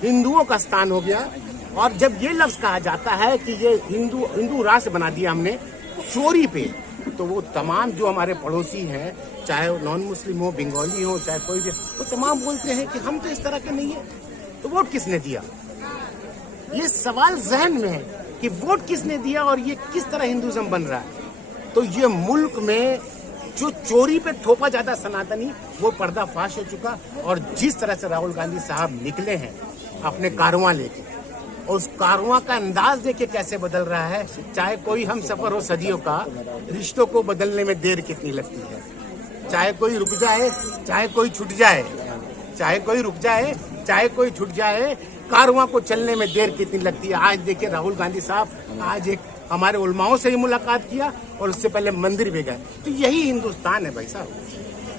हिंदुओं का स्थान हो गया, और जब ये लफ्ज कहा जाता है कि ये हिंदू राष्ट्र बना दिया हमने चोरी पे, तो वो तमाम जो हमारे पड़ोसी हैं, चाहे वो नॉन मुस्लिम हो, बंगाली हो, चाहे कोई भी, वो तमाम बोलते हैं कि हम तो इस तरह के नहीं है, तो वोट किसने दिया? ये सवाल जहन में है कि वोट किसने दिया और ये किस तरह हिंदुइज्म बन रहा है। तो ये मुल्क में जो चोरी पे थोपा जाता सनातनी, वो पर्दाफाश हो चुका, और जिस तरह से राहुल गांधी साहब निकले हैं अपने कारवां लेके, और उस कारवां का अंदाज देखिए कैसे बदल रहा है। चाहे कोई हम सफर हो सदियों का, रिश्तों को बदलने में देर कितनी लगती है, चाहे कोई रुक जाए, चाहे कोई छूट जाए, चाहे कोई रुक जाए, चाहे कोई छूट जाए, कारवां को चलने में देर कितनी लगती है। आज देखिए राहुल गांधी साहब आज एक हमारे उलमाओं से ही मुलाकात किया और उससे पहले मंदिर भी गए। तो यही हिंदुस्तान है भाई साहब,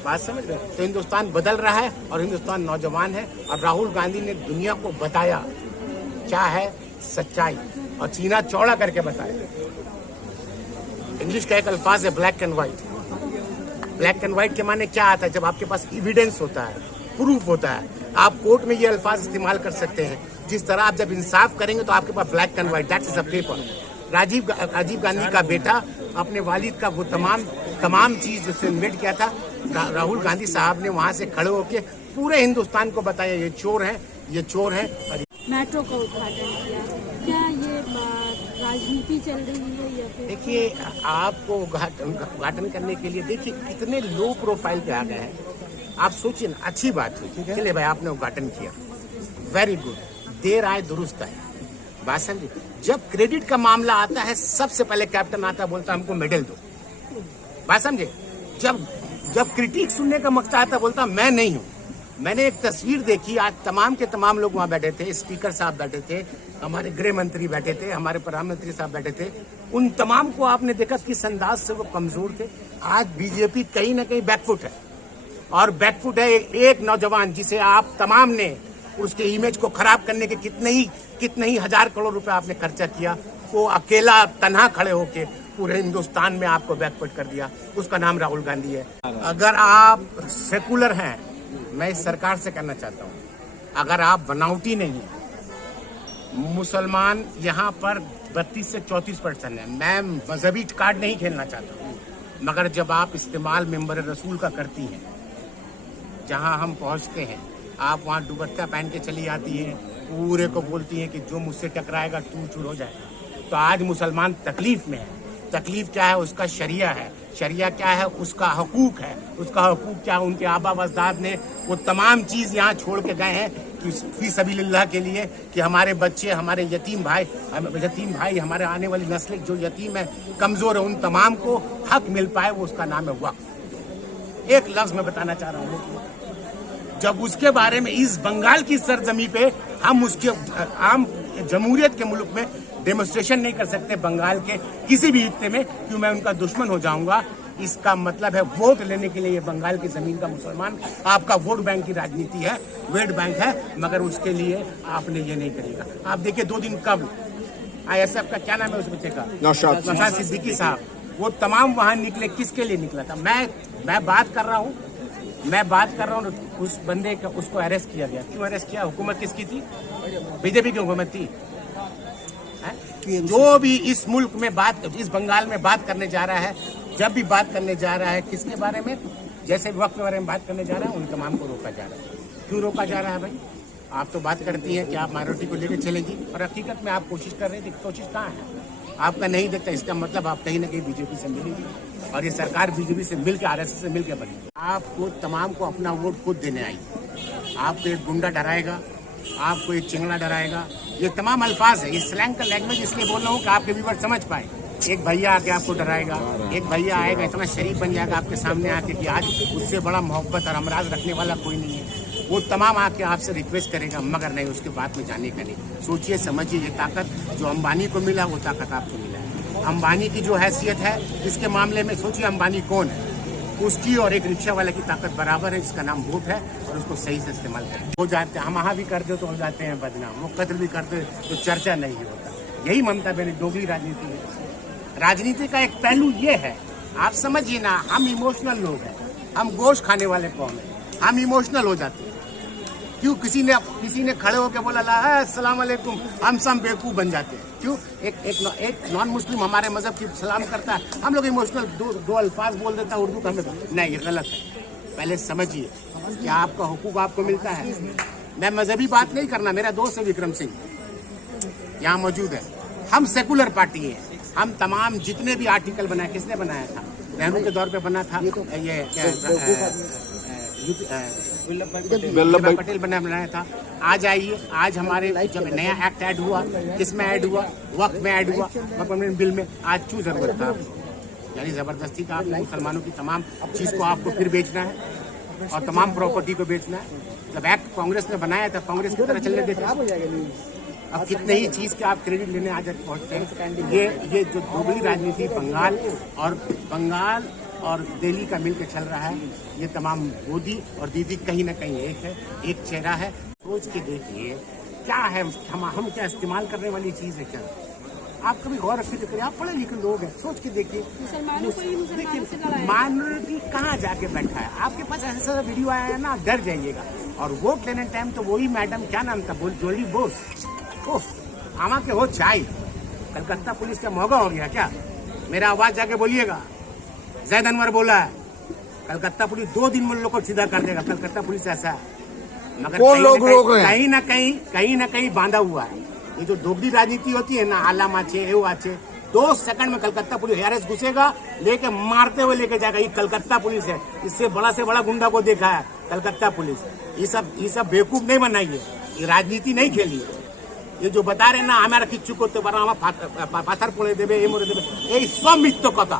बात समझ रहे? तो हिंदुस्तान बदल रहा है और हिंदुस्तान नौजवान है, और राहुल गांधी ने दुनिया को बताया क्या है सच्चाई, और सीना चौड़ा करके बताया। इंग्लिश का एक अल्फाज है black and white. Black and white के माने क्या आता है? जब आपके पास एविडेंस होता है, प्रूफ होता है, आप कोर्ट में ये अल्फाज इस्तेमाल कर सकते हैं। जिस तरह आप जब इंसाफ करेंगे तो आपके पास black and white, that is a paper. Rajiv Gandhi का बेटा अपने वालिद का वो तमाम चीज जो इन्वेट किया था, राहुल गांधी साहब ने वहां से खड़े होकर पूरे हिंदुस्तान को बताया ये चोर है, ये चोर है। मेट्रो का उद्घाटन किया, क्या ये राजनीति चल रही है या फिर? देखिए आपको उद्घाटन करने के लिए देखिए कितने लो प्रोफाइल पे आ गए हैं। आप सोचिए ना, अच्छी बात हुई, चलिए भाई आपने उद्घाटन किया, वेरी गुड, देर आए दुरुस्त आए, बात समझिए। जब क्रेडिट का मामला आता है सबसे पहले कैप्टन आता है, बोलता हमको मेडल दो, बात समझे। जब क्रिटिक सुनने का मौका आता बोलता मैं नहीं हूं। मैंने एक तस्वीर देखी, आज तमाम के तमाम लोग वहां बैठे थे, स्पीकर साहब बैठे थे, हमारे गृह मंत्री बैठे थे, हमारे प्रधानमंत्री साहब बैठे थे, उन तमाम को आपने देखा किस अंदाज से वो कमजोर थे। आज बीजेपी कहीं ना कहीं बैकफुट है, और बैकफुट है एक नौजवान जिसे आप तमाम ने उसके इमेज को खराब करने के कितने ही हजार करोड़ रुपए आपने खर्चा किया, वो अकेला तन्हा खड़े होके पूरे हिंदुस्तान में आपको बैकफुट कर दिया। उसका नाम राहुल गांधी है। अगर आप सेकुलर हैं, मैं इस सरकार से कहना चाहता हूँ, अगर आप बनावटी नहीं है, मुसलमान यहाँ पर 32 से 34% है। मैं मजहबी कार्ड नहीं खेलना चाहता हूँ, मगर जब आप इस्तेमाल मेंबर रसूल का करती हैं, जहां हम पहुंचते हैं, आप वहां दुपट्टा पहन के चली आती हैं, पूरे को बोलती हैं कि जो मुझसे टकराएगा चूर चूर हो जाएगा। तो आज मुसलमान तकलीफ में है। तकलीफ क्या है? उसका शरिया है। शरिया क्या है? उसका हकूक है। उसका हकूक क्या है? उनके आबा अजदाद ने वो तमाम चीज़ यहाँ छोड़ के गए हैं कि फी सबीलिल्लाह के लिए, कि हमारे बच्चे, हमारे यतीम भाई, हमारे आने वाली नस्ल जो यतीम है, कमज़ोर है, उन तमाम को हक मिल पाए। वो उसका नाम है वक्फ। एक लफ्ज़ मैं बताना चाह रहा हूँ, जब उसके बारे में इस बंगाल की सरजमी पे हम उसके आम जमहूरियत के मुल्क में डेमोन्स्ट्रेशन नहीं कर सकते बंगाल के किसी भी हिस्से में, क्यों मैं उनका दुश्मन हो जाऊंगा। इसका मतलब है वोट लेने के लिए ये बंगाल की जमीन का मुसलमान आपका वोट बैंक की राजनीति है, वोट बैंक है, मगर उसके लिए आपने ये नहीं करेगा। आप देखिए 2 दिन कब ISF का क्या नाम है उस बच्चे का, नौशाद सिद्दीकी साहब, वो तमाम वहां निकले, किसके लिए निकला था? मैं बात कर रहा हूँ उस बंदे का, उसको अरेस्ट किया गया। क्यों अरेस्ट किया? हुकूमत किसकी थी? बीजेपी की हुकूमत थी। जो भी इस मुल्क में इस बंगाल में बात करने जा रहा है, जब भी बात करने जा रहा है किसके बारे में, जैसे वक्त के बारे में बात करने जा रहा है, उन तमाम को रोका जा रहा है। क्यों रोका जा रहा है भाई? आप तो बात करती हैं कि आप माइनॉरिटी को लेकर चलेगी, और हकीकत में आप कोशिश कर रहे थे। कोशिश कहाँ है? आपका नहीं देखता। इसका मतलब आप कहीं ना कहीं बीजेपी से मिलेगी, और ये सरकार बीजेपी से मिलकर, RSS से मिलकर बनी। आपको तमाम को अपना वोट खुद देने आई। आपको एक गुंडा डराएगा, आपको एक चिंगड़ा डराएगा, ये तमाम अल्फाज है। ये स्लैंग का लैंग्वेज इसलिए बोल रहा हूँ कि आपके व्यूअर समझ पाए। एक भैया आके आपको डराएगा, एक भैया आएगा इतना शरीफ बन जाएगा आपके सामने आके कि आज उससे बड़ा मोहब्बत और हमराज रखने वाला कोई नहीं है। वो तमाम आके आपसे रिक्वेस्ट करेगा, मगर नहीं, उसके बाद में जाने का नहीं। सोचिए समझिए, ये ताकत जो अंबानी को मिला वो ताकत आपको मिला है। अंबानी की जो हैसियत है इसके मामले में, सोचिए अंबानी कौन है, उसकी और एक रिक्शा वाले की ताकत बराबर है, जिसका नाम वोट है, और उसको सही से इस्तेमाल करें। हो जाते हैं, हम वहाँ भी करते तो हो जाते हैं बदनाम, वो कत्ल भी करते तो चर्चा नहीं होता। यही ममता बेनर्जी राजनीति है। राजनीति का एक पहलू ये है, आप समझिए ना, हम इमोशनल लोग हैं, हम गोश्त खाने वाले कौन है, हम इमोशनल हो जाते हैं। क्यों? किसी ने खड़े होकर बोला अस्सलाम वालेकुम, हम सब बेवकूफ़ बन जाते हैं। क्यों? एक नॉन मुस्लिम हमारे मजहब की सलाम करता है, हम लोग इमोशनल दो अल्फाज बोल देता है उर्दू का, हमें नहीं, ये गलत है। पहले समझिए कि आपका हुकूक आपको मिलता है। मैं मजहबी बात नहीं करना, मेरा दोस्त है विक्रम सिंह यहाँ मौजूद है। हम सेकुलर पार्टी है। हम तमाम जितने भी आर्टिकल बनाए, किसने बनाया था? नेहरू के दौर पे बना था, ये वल्लभ भाई पटेल बनाया था। आज आइए, आज हमारे जब नया एक्ट ऐड हुआ, किसमें ऐड हुआ? वक्फ में ऐड हुआ, वक्फ बिल में। आज क्यों जरूरत था? यानी जबरदस्ती का आपको मुसलमानों की तमाम चीज को आपको फिर बेचना है, और तमाम प्रॉपर्टी को बेचना है। जब एक्ट कांग्रेस ने बनाया था, कांग्रेस की तरह चलने देते। अब कितने ही चीज के आप क्रेडिट लेने आज पहुंचते हैं। ये जो दोगली राजनीति बंगाल और दिल्ली का मिलकर चल रहा है, ये तमाम मोदी और दीदी कहीं ना कहीं एक है, एक चेहरा है। सोच के देखिए क्या है, हम क्या इस्तेमाल करने वाली चीज है क्या? आप कभी गौर रखिए तो करिए, आप पढ़े लिखे लोग हैं, सोच के देखिए। माइनॉरिटी कहाँ जाके बैठा है? आपके पास ऐसा वीडियो आया है ना, आप डर जाइएगा। और वोट लेने टाइम तो वही मैडम, क्या नाम था, जोली बोस, आमा के हो चाय, कलकत्ता पुलिस का मौका हो गया क्या? मेरा आवाज जाके बोलिएगा। जैद अनवर बोला है कलकत्ता पुलिस 2 दिन में लोग को सीधा कर देगा। कलकत्ता पुलिस ऐसा है, मगर कहीं ना कहीं बांधा हुआ है। ये जो दोगली राजनीति होती है ना, आला माचे एव आचे, 2 सेकंड में कलकत्ता पुलिस हेरेस घुसेगा, लेके मारते हुए लेके जाएगा। ये कलकत्ता पुलिस है, इससे बड़ा से बड़ा गुंडा को देखा है कलकत्ता पुलिस। ये सब बेवकूफ नहीं बनाइए, ये राजनीति नहीं खेलिए। ये जो बता रहे ना हमारा किच्छु करते पारो, पाथर पड़े देवे, ये मोरे देवे, এই সব মিথ্যা কথা।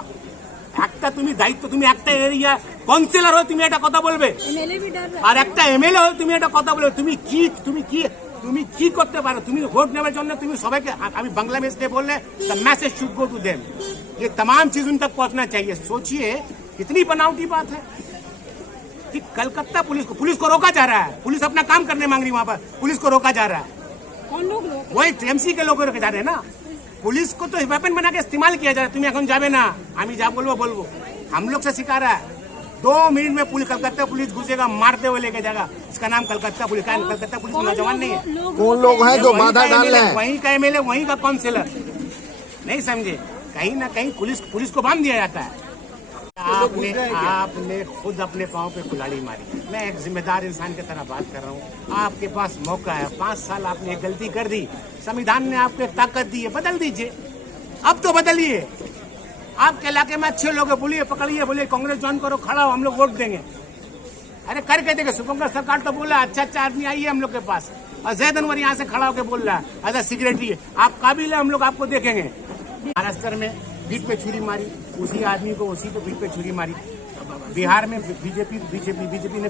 একটা তুমি দায়িত্ব, তুমি একটা এরিয়া কাউন্সিলর হয়ে তুমি এটা কথা বলবে, আর একটা এমএলএ হয়ে তুমি এটা কথা বলবে। তুমি কি করতে পারো? তুমি ভোট নেওয়ার জন্য তুমি সবাইকে, আমি বাংলা में इसलिए बोल रहे, the message should go to them। ये तमाम चीज उन तक पहुंचना चाहिए। सोचिए कितनी बनावटी बात है कि कलकत्ता पुलिस को रोका जा रहा है। पुलिस अपना काम करने मांग रही, वहां पर पुलिस को रोका जा रहा है। कौन लोग? वही टीएमसी के लोग रोके जा रहे हैं ना। पुलिस को तो वेपन बना के इस्तेमाल किया जा रहा है। तुम्हें এখন যাবে না, আমি যা বলবো हम लोग से सिखा रहा है। 2 मिनट में कलकत्ता पुलिस घुसेगा, मारते हुए लेके जाएगा। इसका नाम कलकत्ता पुलिस का। कलकत्ता पुलिस नौजवान नहीं है। कौन लोग हैं जो बाधा डाल रहे हैं? वहीं का एमएलए, वहीं का काउंसिलर। नहीं समझे? कहीं ना कहीं पुलिस को बांध दिया जाता है। आपने खुद अपने पाँव पे कुल्हाड़ी मारी। मैं एक जिम्मेदार इंसान की तरह बात कर रहा हूँ। आपके पास मौका है, 5 साल आपने एक गलती कर दी, संविधान ने आपको एक ताकत दी है, बदल दीजिए। अब तो बदलिए। आपके इलाके में अच्छे लोग हैं, बोलिए, पकड़िए, बोलिए कांग्रेस ज्वाइन करो, खड़ा हो, हम लोग वोट देंगे। अरे करके देंगे। शुभंकर सरकार तो बोला अच्छा आदमी आइए हम लोग के पास, और जैद अनवर यहाँ से खड़ा होकर बोल रहा है एज सेक्रेटरी आप काबिल है, हम लोग आपको देखेंगे। महाराष्ट्र में पीठ पे छुरी मारी, उसी आदमी को उसी को पीठ पे छुरी मारी। बिहार में बीजेपी ने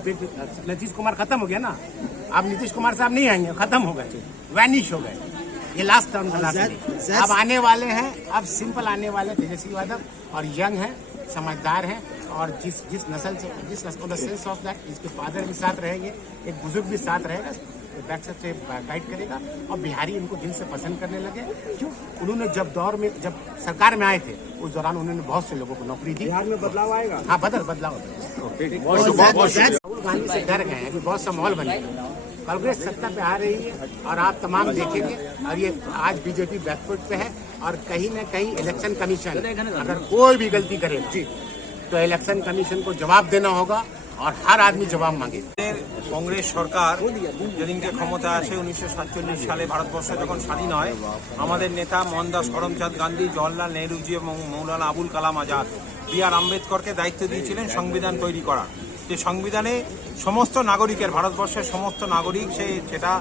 नीतीश कुमार खत्म हो गया ना, अब नीतीश कुमार साहब नहीं आएंगे, खत्म हो गए, वैनिश हो गए। ये लास्ट टर्म का लास्ट। अब आने वाले हैं, अब सिंपल आने वाले तेजस्वी यादव, और यंग है, समझदार है, और जिस नस्ल से जिस सेंस ऑफ दैट, इसके फादर भी साथ रहेंगे, एक बुजुर्ग भी साथ रहेगा, बैक से गाइड करेगा, और बिहारी इनको दिल से पसंद करने लगे। क्यों? उन्होंने जब सरकार में आए थे, उस दौरान उन्होंने बहुत से लोगों को नौकरी दी। बिहार में बदलाव आएगा। हाँ, बदलाव राहुल गांधी से डर गए हैं कि बहुत सा माहौल बनेगा। कांग्रेस सत्ता पे आ रही है, और आप तमाम देखेंगे, और ये आज बीजेपी बैकफुट पे है, और कहीं न कहीं इलेक्शन कमीशन अगर कोई भी गलती करे तो इलेक्शन कमीशन को जवाब देना होगा, और हर आदमी जवाब मांगे। কংগ্রেস সরকার যেদিনকে ক্ষমতা আসে 1947 সালে ভারতবর্ষ যখন স্বাধীন হয়, আমাদের নেতা মোহনদাস করমচাঁদ গান্ধী, জওহরলাল নেহরুজি এবং মৌলানা আবুল কালাম আজাদ বি.আর. আম্বেদকরকে দায়িত্ব দিয়েছিলেন সংবিধান তৈরি করার। যে সংবিধানে সমস্ত নাগরিকের, ভারতবর্ষের সমস্ত নাগরিক, সেটা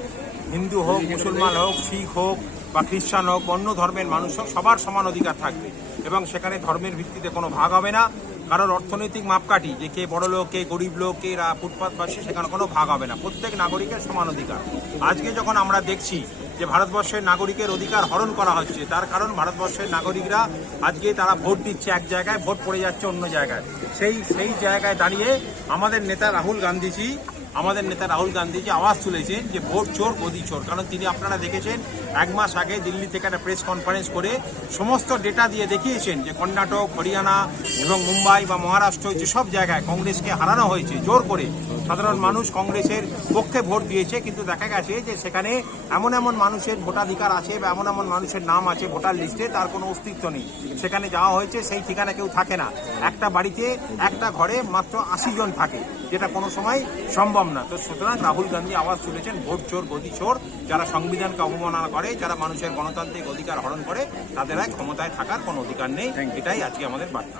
হিন্দু হোক, মুসলমান হোক, শিখ হোক বা খ্রিস্টান হোক, অন্য ধর্মের মানুষ হোক, সবার সমান অধিকার থাকবে, এবং সেখানে ধর্মের ভিত্তিতে কোনো ভাগ হবে না। কারোর অর্থনৈতিক মাপকাঠি যে কে বড় লোক, কে গরিব লোক, কে ফুটপাতবাসী, সেখানে কোনো ভাগ হবে না। প্রত্যেক নাগরিকের সমান অধিকার। আজকে যখন আমরা দেখছি যে ভারতবর্ষের নাগরিকের অধিকার হরণ করা হচ্ছে, তার কারণ ভারতবর্ষের নাগরিকরা আজকে তারা ভোট দিচ্ছে এক জায়গায়, ভোট পড়ে যাচ্ছে অন্য জায়গায়। সেই জায়গায় দাঁড়িয়ে আমাদের নেতা রাহুল গান্ধীজি আওয়াজ তুলেছেন যে ভোট চোর গদি চোর। কারণ তিনি, আপনারা দেখেছেন, 1 মাস আগে দিল্লি থেকে একটা প্রেস কনফারেন্স করে সমস্ত ডেটা দিয়ে দেখিয়েছেন যে কর্ণাটক, হরিয়ানা এবং মুম্বাই বা মহারাষ্ট্র, যেসব জায়গায় কংগ্রেসকে হারানো হয়েছে জোর করে, সাধারণ মানুষ কংগ্রেসের পক্ষে ভোট দিয়েছে, কিন্তু দেখা গেছে যে সেখানে এমন মানুষের ভোটাধিকার আছে বা এমন মানুষের নাম আছে ভোটার লিস্টে, তার কোনো অস্তিত্ব নেই। সেখানে যাওয়া হয়েছে, সেই ঠিকানা কেউ থাকে না। একটা বাড়িতে, একটা ঘরে মাত্র 80 জন থাকে, যেটা কোনো সময় সম্ভব না। তো সুতরাং রাহুল গান্ধী আওয়াজ তুলেছেন ভোট চোর গদি চোর। যারা সংবিধানকে অবমাননা করে, যারা মানুষের গণতান্ত্রিক অধিকার হরণ করে, তাদের ক্ষমতায় থাকার কোনো অধিকার নেই। এটাই আজকে আমাদের বার্তা।